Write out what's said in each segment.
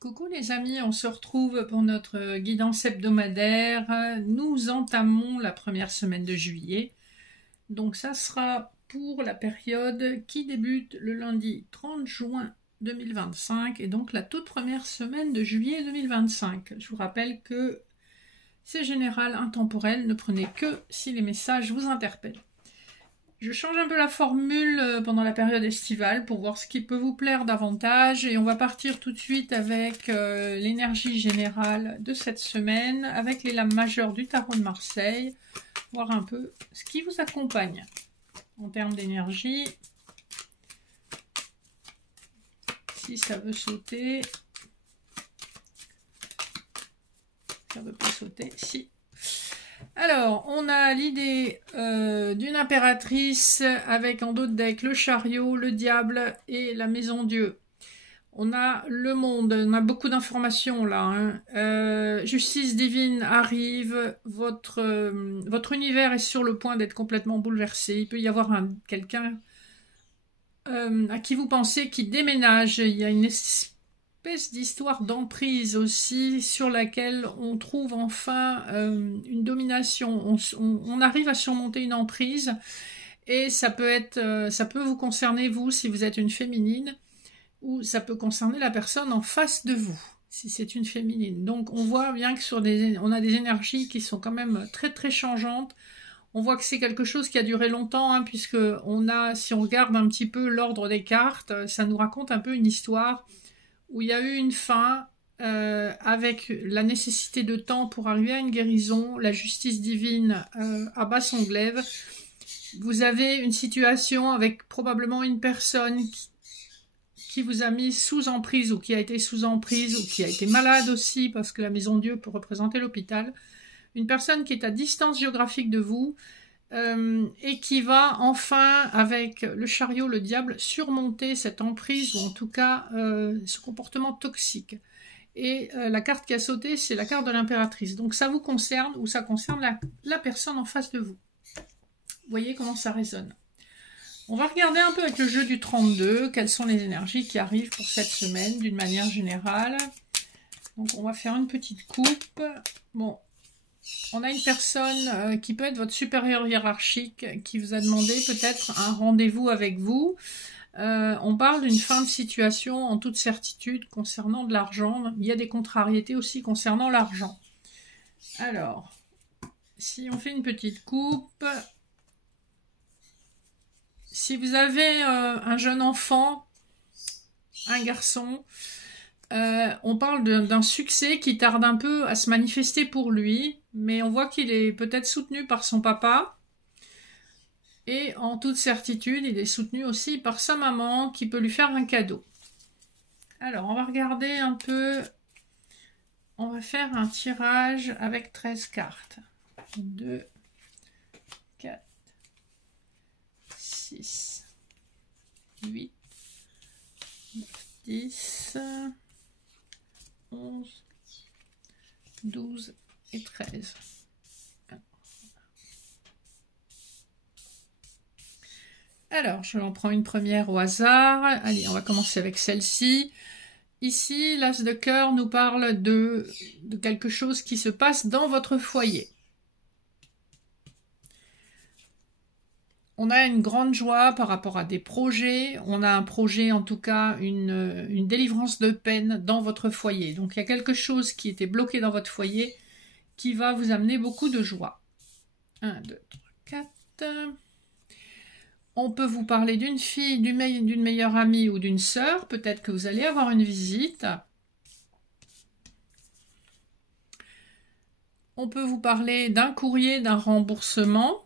Coucou les amis, on se retrouve pour notre guidance hebdomadaire. Nous entamons la première semaine de juillet. Donc ça sera pour la période qui débute le lundi 30 juin 2025 et donc la toute première semaine de juillet 2025. Je vous rappelle que c'est général, intemporel, ne prenez que si les messages vous interpellent. Je change un peu la formule pendant la période estivale pour voir ce qui peut vous plaire davantage et on va partir tout de suite avec l'énergie générale de cette semaine avec les lames majeures du tarot de Marseille, voir un peu ce qui vous accompagne en termes d'énergie. Si ça veut sauter, ça ne veut pas sauter, si. Alors, on a l'idée d'une impératrice avec en dos de deck le chariot, le diable et la maison Dieu. On a le monde, on a beaucoup d'informations là. Justice divine arrive, votre univers est sur le point d'être complètement bouleversé. Il peut y avoir quelqu'un à qui vous pensez qui déménage. Il y a une espèce d'histoire d'emprise aussi sur laquelle on trouve enfin une domination. On arrive à surmonter une emprise et ça peut vous concerner vous si vous êtes une féminine ou ça peut concerner la personne en face de vous si c'est une féminine. Donc on voit bien que on a des énergies qui sont quand même très très changeantes. On voit que c'est quelque chose qui a duré longtemps hein, puisque si on regarde un petit peu l'ordre des cartes, ça nous raconte un peu une histoire où il y a eu une fin avec la nécessité de temps pour arriver à une guérison, la justice divine abat son glaive. Vous avez une situation avec probablement une personne qui vous a mis sous emprise ou qui a été sous emprise ou qui a été malade aussi parce que la maison Dieu peut représenter l'hôpital. Une personne qui est à distance géographique de vous et qui va enfin, avec le chariot, le diable, surmonter cette emprise, ou en tout cas ce comportement toxique. Et la carte qui a sauté, c'est la carte de l'impératrice. Donc ça vous concerne, ou ça concerne la personne en face de vous. Vous voyez comment ça résonne. On va regarder un peu avec le jeu du 32, quelles sont les énergies qui arrivent pour cette semaine, d'une manière générale. Donc on va faire une petite coupe. Bon. On a une personne qui peut être votre supérieur hiérarchique qui vous a demandé peut-être un rendez-vous avec vous. On parle d'une fin de situation en toute certitude concernant de l'argent. Il y a des contrariétés aussi concernant l'argent. Alors, si on fait une petite coupe, si vous avez un jeune enfant, un garçon, on parle d'un succès qui tarde un peu à se manifester pour lui, mais on voit qu'il est peut-être soutenu par son papa. Et en toute certitude, il est soutenu aussi par sa maman qui peut lui faire un cadeau. Alors, on va regarder un peu. On va faire un tirage avec 13 cartes. 2, 4, 6, 8, 9, 10... 11, 12 et 13. Alors, je en prends une première au hasard. Allez, on va commencer avec celle-ci. Ici, l'as de cœur nous parle de quelque chose qui se passe dans votre foyer. On a une grande joie par rapport à des projets. On a un projet, en tout cas, une délivrance de peine dans votre foyer. Donc, il y a quelque chose qui était bloqué dans votre foyer qui va vous amener beaucoup de joie. 1, 2, 3, 4. On peut vous parler d'une fille, d'une meilleure amie ou d'une sœur. Peut-être que vous allez avoir une visite. On peut vous parler d'un courrier, d'un remboursement.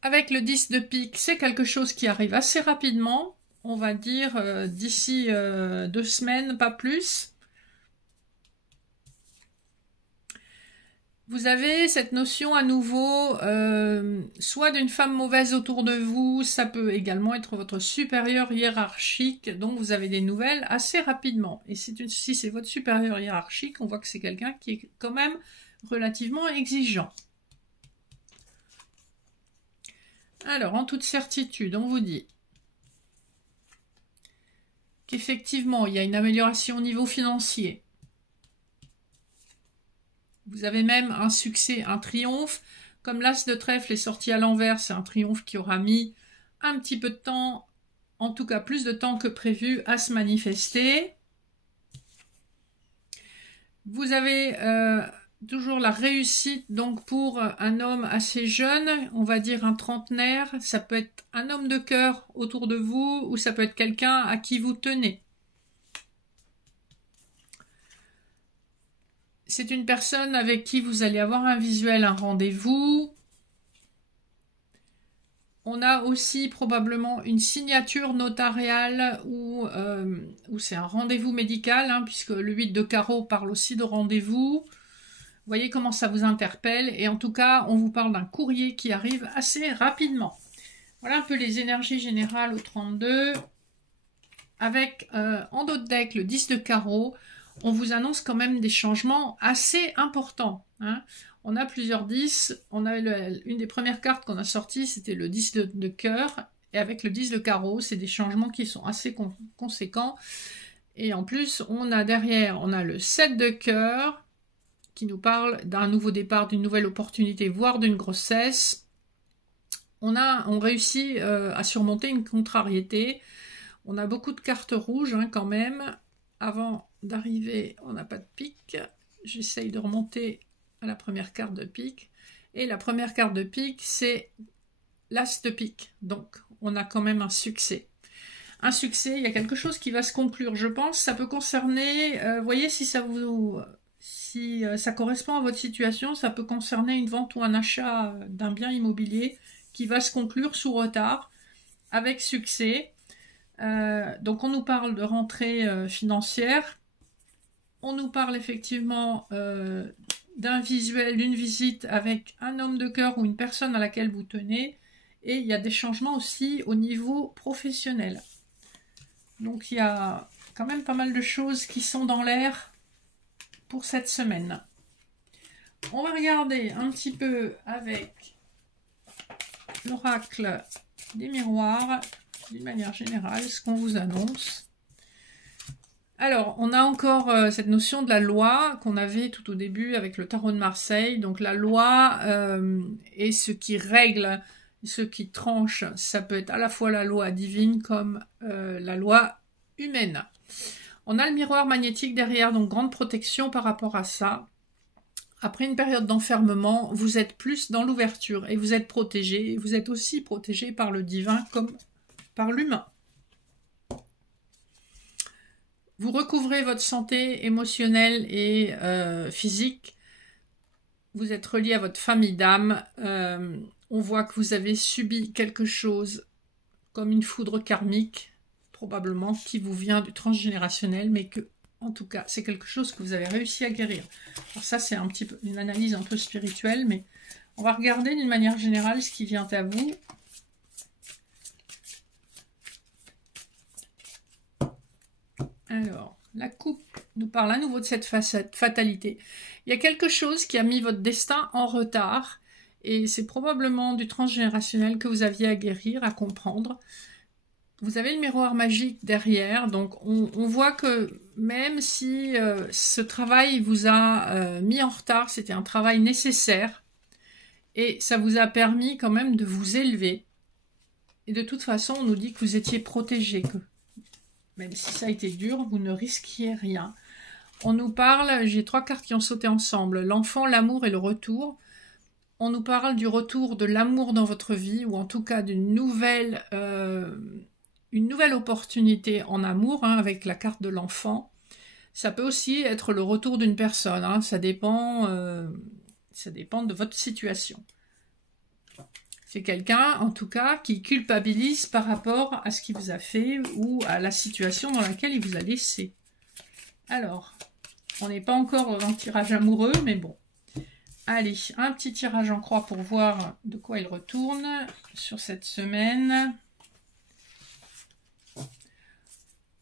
Avec le 10 de pique, c'est quelque chose qui arrive assez rapidement, on va dire d'ici 2 semaines, pas plus. Vous avez cette notion à nouveau, soit d'une femme mauvaise autour de vous, ça peut également être votre supérieur hiérarchique, dont vous avez des nouvelles assez rapidement. Et si c'est votre supérieur hiérarchique, on voit que c'est quelqu'un qui est quand même relativement exigeant. Alors, en toute certitude, on vous dit qu'effectivement, il y a une amélioration au niveau financier. Vous avez même un succès, un triomphe. Comme l'As de trèfle est sorti à l'envers, c'est un triomphe qui aura mis un petit peu de temps, en tout cas plus de temps que prévu, à se manifester. Vous avez toujours la réussite, donc pour un homme assez jeune, on va dire un trentenaire, ça peut être un homme de cœur autour de vous, ou ça peut être quelqu'un à qui vous tenez. C'est une personne avec qui vous allez avoir un visuel, un rendez-vous. On a aussi probablement une signature notariale ou c'est un rendez-vous médical, hein, puisque le 8 de carreau parle aussi de rendez-vous. Vous voyez comment ça vous interpelle. Et en tout cas, on vous parle d'un courrier qui arrive assez rapidement. Voilà un peu les énergies générales au 32. Avec en dos de deck le 10 de carreau, on vous annonce quand même des changements assez importants, hein. On a plusieurs 10. On a une des premières cartes qu'on a sorties, c'était le 10 de cœur. Et avec le 10 de carreau, c'est des changements qui sont assez conséquents. Et en plus, on a derrière, on a le 7 de cœur qui nous parle d'un nouveau départ, d'une nouvelle opportunité, voire d'une grossesse. On réussit à surmonter une contrariété. On a beaucoup de cartes rouges, hein, quand même. Avant d'arriver, on n'a pas de pique. J'essaye de remonter à la première carte de pique. Et la première carte de pique, c'est l'As de pique. Donc, on a quand même un succès. Un succès, il y a quelque chose qui va se conclure. Je pense ça peut concerner, voyez si ça ça correspond à votre situation, ça peut concerner une vente ou un achat d'un bien immobilier qui va se conclure sous retard, avec succès. Donc on nous parle de rentrée financière. On nous parle effectivement d'un visuel, d'une visite avec un homme de cœur ou une personne à laquelle vous tenez. Et il y a des changements aussi au niveau professionnel. Donc il y a quand même pas mal de choses qui sont dans l'air pour cette semaine. On va regarder un petit peu avec l'oracle des miroirs, d'une manière générale, ce qu'on vous annonce. Alors, on a encore cette notion de la loi qu'on avait tout au début avec le tarot de Marseille. Donc la loi est ce qui règle, ce qui tranche. Ça peut être à la fois la loi divine comme la loi humaine. On a le miroir magnétique derrière, donc grande protection par rapport à ça. Après une période d'enfermement, vous êtes plus dans l'ouverture et vous êtes protégé. Vous êtes aussi protégé par le divin comme par l'humain. Vous recouvrez votre santé émotionnelle et physique. Vous êtes relié à votre famille d'âme. On voit que vous avez subi quelque chose comme une foudre karmique, probablement, qui vous vient du transgénérationnel, mais que, en tout cas, c'est quelque chose que vous avez réussi à guérir. Alors ça, c'est un petit peu une analyse un peu spirituelle, mais on va regarder d'une manière générale ce qui vient à vous. Alors, la coupe nous parle à nouveau de cette fatalité. Il y a quelque chose qui a mis votre destin en retard, et c'est probablement du transgénérationnel que vous aviez à guérir, à comprendre. Vous avez le miroir magique derrière, donc on voit que même si ce travail vous a mis en retard, c'était un travail nécessaire, et ça vous a permis quand même de vous élever. Et de toute façon, on nous dit que vous étiez protégé, que même si ça a été dur, vous ne risquiez rien. On nous parle, j'ai 3 cartes qui ont sauté ensemble, l'enfant, l'amour et le retour. On nous parle du retour de l'amour dans votre vie, ou en tout cas d'une nouvelle opportunité en amour, hein, avec la carte de l'enfant. Ça peut aussi être le retour d'une personne, hein, ça dépend de votre situation. C'est quelqu'un, en tout cas, qui culpabilise par rapport à ce qu'il vous a fait ou à la situation dans laquelle il vous a laissé. Alors, on n'est pas encore dans le tirage amoureux, mais bon. Allez, un petit tirage en croix pour voir de quoi il retourne sur cette semaine.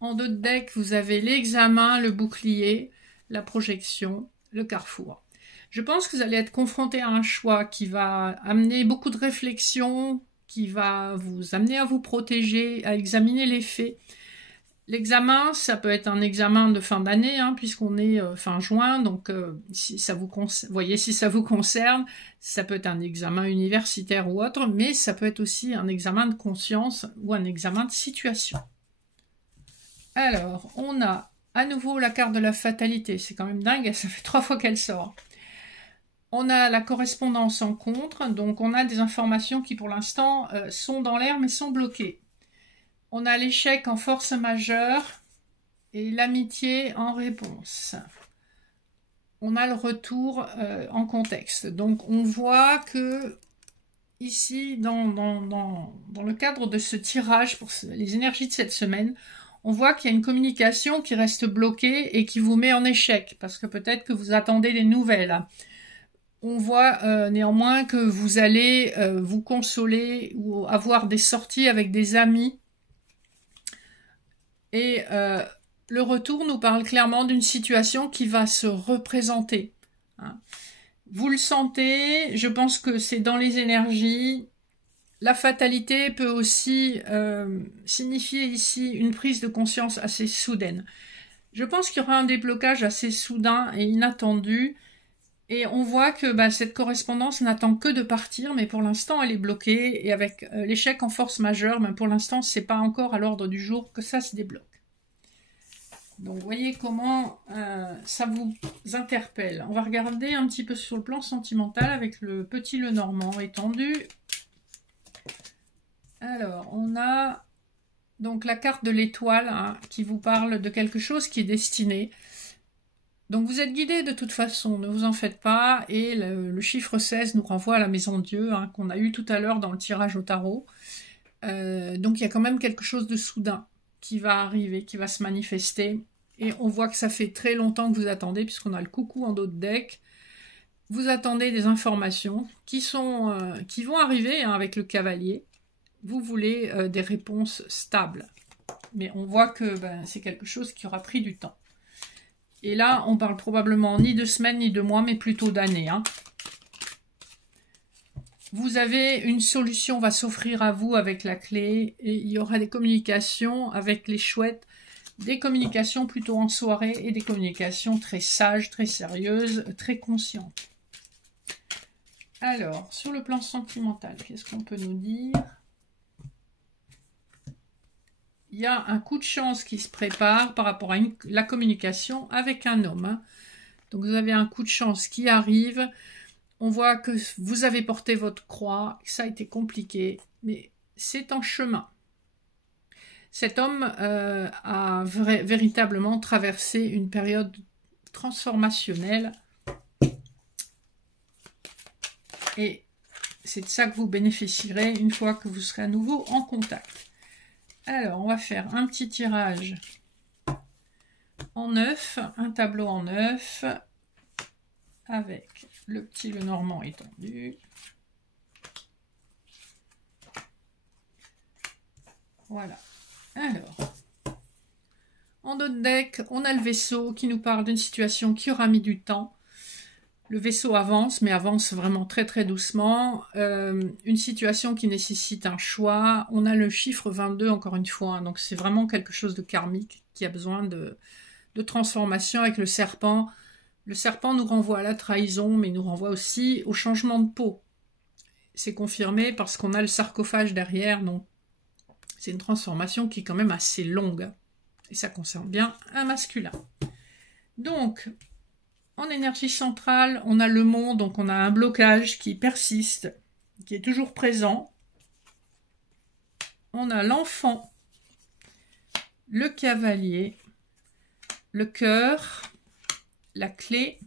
En dos de deck, vous avez l'examen, le bouclier, la projection, le carrefour. Je pense que vous allez être confronté à un choix qui va amener beaucoup de réflexion, qui va vous amener à vous protéger, à examiner les faits. L'examen, ça peut être un examen de fin d'année, hein, puisqu'on est fin juin, donc si ça vous voyez, si ça vous concerne, ça peut être un examen universitaire ou autre, mais ça peut être aussi un examen de conscience ou un examen de situation. Alors, on a à nouveau la carte de la fatalité, c'est quand même dingue, ça fait 3 fois qu'elle sort. On a la correspondance en contre, donc on a des informations qui pour l'instant sont dans l'air mais sont bloquées. On a l'échec en force majeure et l'amitié en réponse. On a le retour en contexte. Donc on voit que ici, dans le cadre de ce tirage pour les énergies de cette semaine, on voit qu'il y a une communication qui reste bloquée et qui vous met en échec, parce que peut-être que vous attendez des nouvelles. On voit néanmoins que vous allez vous consoler ou avoir des sorties avec des amis. Et le retour nous parle clairement d'une situation qui va se représenter. Hein. Vous le sentez, je pense que c'est dans les énergies. La fatalité peut aussi signifier ici une prise de conscience assez soudaine. Je pense qu'il y aura un déblocage assez soudain et inattendu. Et on voit que cette correspondance n'attend que de partir, mais pour l'instant elle est bloquée. Et avec l'échec en force majeure, pour l'instant c'est pas encore à l'ordre du jour que ça se débloque. Donc vous voyez comment ça vous interpelle. On va regarder un petit peu sur le plan sentimental avec le petit Lenormand étendu. Alors on a donc la carte de l'étoile hein, qui vous parle de quelque chose qui est destiné. Donc vous êtes guidé de toute façon, ne vous en faites pas. Et le chiffre 16 nous renvoie à la maison de Dieu hein, qu'on a eu tout à l'heure dans le tirage au tarot. Donc il y a quand même quelque chose de soudain qui va arriver, qui va se manifester. Et on voit que ça fait très longtemps que vous attendez, puisqu'on a le coucou en dos de deck. Vous attendez des informations qui vont arriver hein, avec le cavalier. Vous voulez des réponses stables. Mais on voit que c'est quelque chose qui aura pris du temps. Et là, on parle probablement ni de semaines ni de mois, mais plutôt d'années. Hein. Vous avez une solution va s'offrir à vous avec la clé. Et il y aura des communications avec les chouettes. Des communications plutôt en soirée et des communications très sages, très sérieuses, très conscientes. Alors, sur le plan sentimental, qu'est-ce qu'on peut nous dire ? Il y a un coup de chance qui se prépare par rapport à la communication avec un homme. Hein. Donc vous avez un coup de chance qui arrive. On voit que vous avez porté votre croix, que ça a été compliqué, mais c'est en chemin. Cet homme a véritablement traversé une période transformationnelle. Et c'est de ça que vous bénéficierez une fois que vous serez à nouveau en contact. Alors, on va faire un petit tirage en 9, un tableau en 9, avec le petit Lenormand étendu. Voilà. Alors, en dos de deck, on a le vaisseau qui nous parle d'une situation qui aura mis du temps. Le vaisseau avance, mais avance vraiment très très doucement. Une situation qui nécessite un choix. On a le chiffre 22 encore une fois, hein, donc c'est vraiment quelque chose de karmique qui a besoin de transformation avec le serpent. Le serpent nous renvoie à la trahison, mais nous renvoie aussi au changement de peau. C'est confirmé parce qu'on a le sarcophage derrière, donc c'est une transformation qui est quand même assez longue. Et ça concerne bien un masculin. Donc, en énergie centrale, on a le monde, donc on a un blocage qui persiste, qui est toujours présent. On a l'enfant, le cavalier, le cœur, la clé,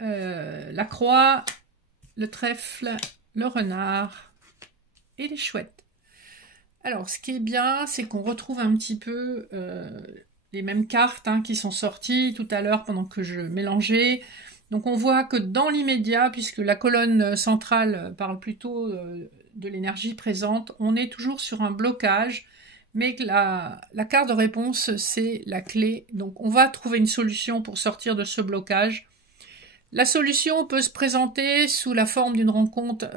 la croix, le trèfle, le renard et les chouettes. Alors, ce qui est bien, c'est qu'on retrouve un petit peu les mêmes cartes hein, qui sont sorties tout à l'heure pendant que je mélangeais. Donc on voit que dans l'immédiat, puisque la colonne centrale parle plutôt de l'énergie présente, on est toujours sur un blocage, mais que la carte de réponse, c'est la clé. Donc on va trouver une solution pour sortir de ce blocage. La solution peut se présenter sous la forme d'une rencontre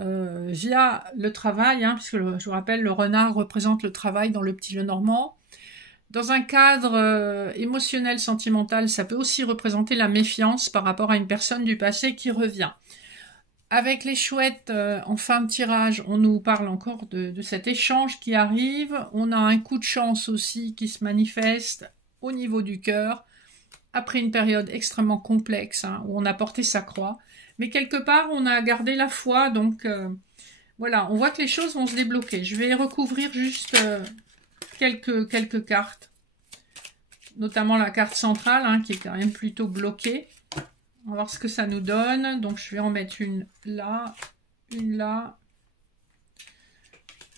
via le travail, hein, puisque je vous rappelle, le renard représente le travail dans le petit Lenormand. Dans un cadre émotionnel, sentimental, ça peut aussi représenter la méfiance par rapport à une personne du passé qui revient. Avec les chouettes, en fin de tirage, on nous parle encore de cet échange qui arrive. On a un coup de chance aussi qui se manifeste au niveau du cœur, après une période extrêmement complexe, hein, où on a porté sa croix. Mais quelque part, on a gardé la foi, donc voilà, on voit que les choses vont se débloquer. Je vais recouvrir juste quelques cartes, notamment la carte centrale, hein, qui est quand même plutôt bloquée. On va voir ce que ça nous donne. Donc, je vais en mettre une là,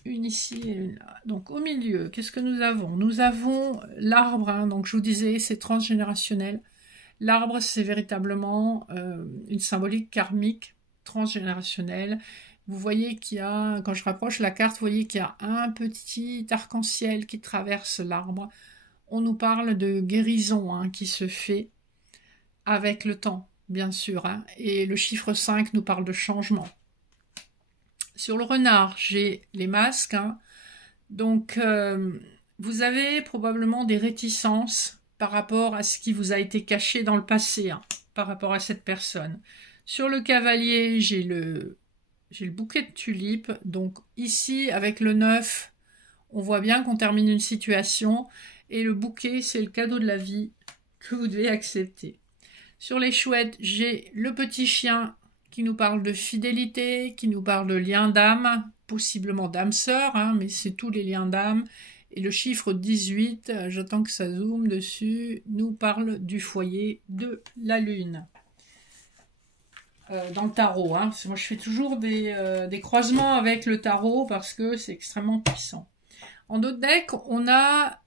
une ici et une là. Donc, au milieu, qu'est-ce que nous avons? Nous avons l'arbre, hein, donc je vous disais, c'est transgénérationnel. L'arbre, c'est véritablement une symbolique karmique transgénérationnelle. Vous voyez qu'il y a, quand je rapproche la carte, vous voyez qu'il y a un petit arc-en-ciel qui traverse l'arbre. On nous parle de guérison, hein, qui se fait avec le temps, bien sûr, hein, et le chiffre 5 nous parle de changement. Sur le renard, j'ai les masques, hein, donc vous avez probablement des réticences par rapport à ce qui vous a été caché dans le passé, hein, par rapport à cette personne. Sur le cavalier, j'ai le bouquet de tulipes, donc ici, avec le 9, on voit bien qu'on termine une situation, et le bouquet, c'est le cadeau de la vie que vous devez accepter. Sur les chouettes, j'ai le petit chien qui nous parle de fidélité, qui nous parle de lien d'âme, possiblement d'âme sœur, hein, mais c'est tous les liens d'âme. Et le chiffre 18, j'attends que ça zoome dessus, nous parle du foyer de la lune. Dans le tarot, hein. Moi je fais toujours des croisements avec le tarot parce que c'est extrêmement puissant. En d'autres decks, on a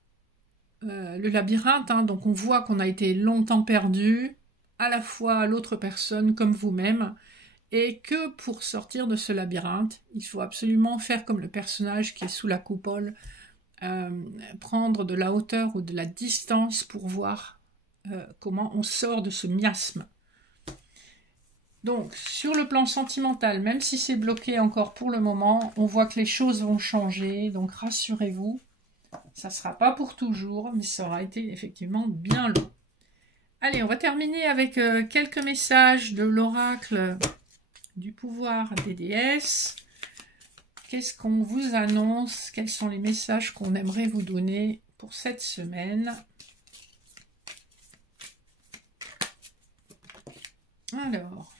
le labyrinthe, hein, donc on voit qu'on a été longtemps perdu, à la fois l'autre personne comme vous-même, et que pour sortir de ce labyrinthe, il faut absolument faire comme le personnage qui est sous la coupole, prendre de la hauteur ou de la distance pour voir comment on sort de ce miasme. Donc, sur le plan sentimental, même si c'est bloqué encore pour le moment, on voit que les choses vont changer, donc rassurez-vous, ça ne sera pas pour toujours, mais ça aura été effectivement bien long. Allez, on va terminer avec quelques messages de l'oracle du pouvoir des déesses. Qu'est-ce qu'on vous annonce? Quels sont les messages qu'on aimerait vous donner pour cette semaine? Alors,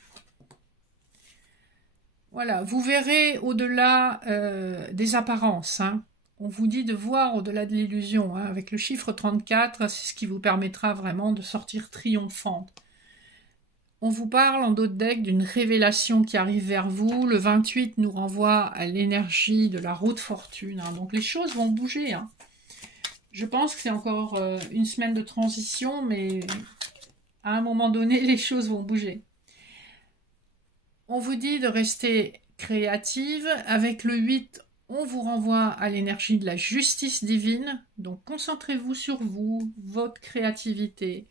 voilà, vous verrez au-delà des apparences, hein. On vous dit de voir au-delà de l'illusion, hein. Avec le chiffre 34, c'est ce qui vous permettra vraiment de sortir triomphante. On vous parle en d'autres decks d'une révélation qui arrive vers vous. Le 28 nous renvoie à l'énergie de la roue de fortune, hein. Donc les choses vont bouger, hein. Je pense que c'est encore une semaine de transition, mais à un moment donné, les choses vont bouger. On vous dit de rester créative. Avec le 8, on vous renvoie à l'énergie de la justice divine. Donc concentrez-vous sur vous, votre créativité.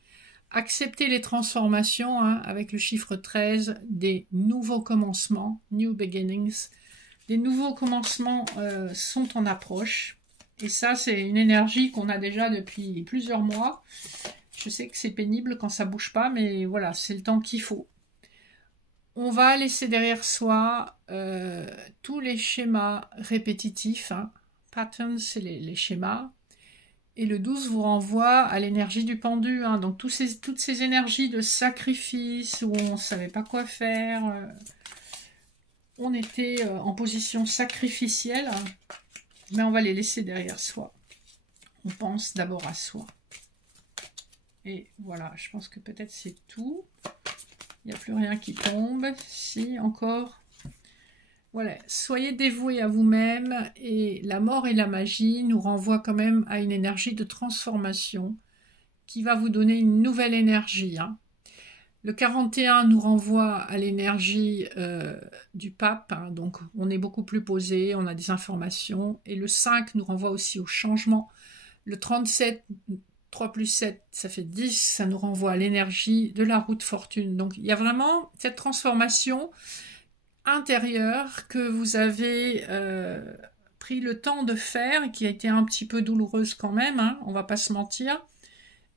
Acceptez les transformations, hein, avec le chiffre 13, des nouveaux commencements, new beginnings. Des nouveaux commencements sont en approche. Et ça, c'est une énergie qu'on a déjà depuis plusieurs mois. Je sais que c'est pénible quand ça bouge pas, mais voilà, c'est le temps qu'il faut. On va laisser derrière soi tous les schémas répétitifs, hein. Patterns, c'est les schémas. Et le 12 vous renvoie à l'énergie du pendu, hein. Donc toutes ces énergies de sacrifice où on ne savait pas quoi faire, on était en position sacrificielle, hein. Mais on va les laisser derrière soi. On pense d'abord à soi. Et voilà, je pense que peut-être c'est tout. Il n'y a plus rien qui tombe. Si, encore. Voilà, soyez dévoués à vous-même. Et la mort et la magie nous renvoient quand même à une énergie de transformation qui va vous donner une nouvelle énergie, hein. Le 41 nous renvoie à l'énergie du pape, hein, donc on est beaucoup plus posé, on a des informations. Et le 5 nous renvoie aussi au changement. Le 37 3 plus 7, ça fait 10, ça nous renvoie à l'énergie de la roue de fortune. Donc il y a vraiment cette transformation intérieure que vous avez pris le temps de faire, et qui a été un petit peu douloureuse quand même, hein, on va pas se mentir,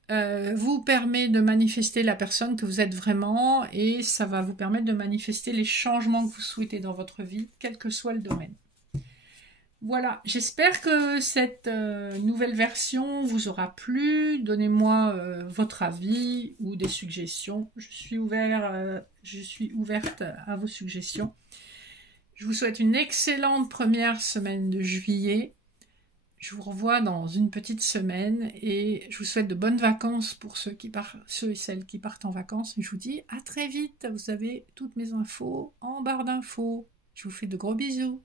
vous permet de manifester la personne que vous êtes vraiment, et ça va vous permettre de manifester les changements que vous souhaitez dans votre vie, quel que soit le domaine. Voilà, j'espère que cette nouvelle version vous aura plu. Donnez-moi votre avis ou des suggestions. Je suis ouverte à vos suggestions. Je vous souhaite une excellente première semaine de juillet. Je vous revois dans une petite semaine et je vous souhaite de bonnes vacances pour ceux et celles qui partent en vacances. Je vous dis à très vite. Vous avez toutes mes infos en barre d'infos. Je vous fais de gros bisous.